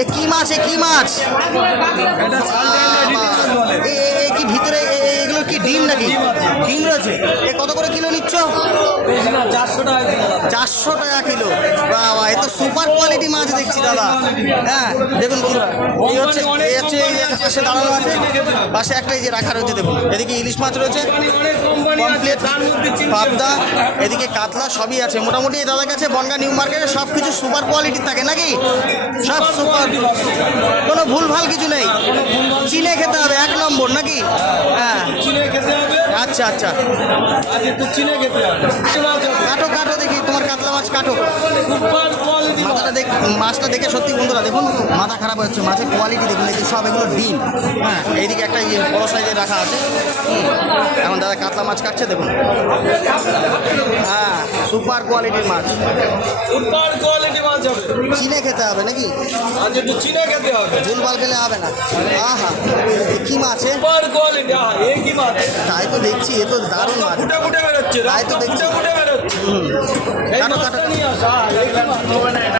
এ কি মাছ? এ কি মাছ? এ কি ভিতরে এগুলো কি ডিম নাকি? ডিম রয়েছে। এ কত করে কিলো নিচ্ছ? 400 টাকা কিলো। বাবা, এ তো সুপার কোয়ালিটি মাছ দেখছি দাদা। হ্যাঁ দেখুন বন্ধুরা, এই একটা পাশে দাঁড়ানো আছে, পাশে একটা এই যে রাখা রয়েছে দেখুন। এদিকে ইলিশ মাছ রয়েছে কমপ্লিট, পাবদা, এদিকে কাতলা সবই আছে মোটামুটি। এই দাদার কাছে বনগাঁ নিউ মার্কেটে সব কিছু সুপার কোয়ালিটির থাকে নাকি? সব সুপার, কোনো ভুলভাল কিছু নেই। চিনে খেতে হবে 1 নম্বর নাকি? হ্যাঁ আচ্ছা আচ্ছা, কাটো কাটো দেখি তোমার কাতলা মাছ কাটো। মাছটা দেখে সত্যি বন্ধুরা দেখুন মাথা খারাপ হচ্ছে। মাছের কোয়ালিটি দেখুন, এই যে সব এগুলো ডিম। হ্যাঁ এইদিকে একটা বড় সাইজের রাখা আছে। এখন দাদা কাতলা মাছ কাটছে দেখুন। হ্যাঁ সুপার কোয়ালিটির মাছ, সুপার কোয়ালিটি মাছ হবে। চিনে খেতে হবে নাকি? আজ একটু চিনে খেতে হবে, ভুলভাল খেলে হবে না। আহা, কি মাছ? Super quality. আহা, এই কি মাছ? তাই তো দেখছি, এ তো দারুণ মাছ। ফুটে ফুটে বেরোচ্ছে, তাই তো দেখছি। ফুটে ফুটে বেরোচ্ছে। এই কাটো, মাছটা কাটো। নিয়ে আসা, এই কি মাছ?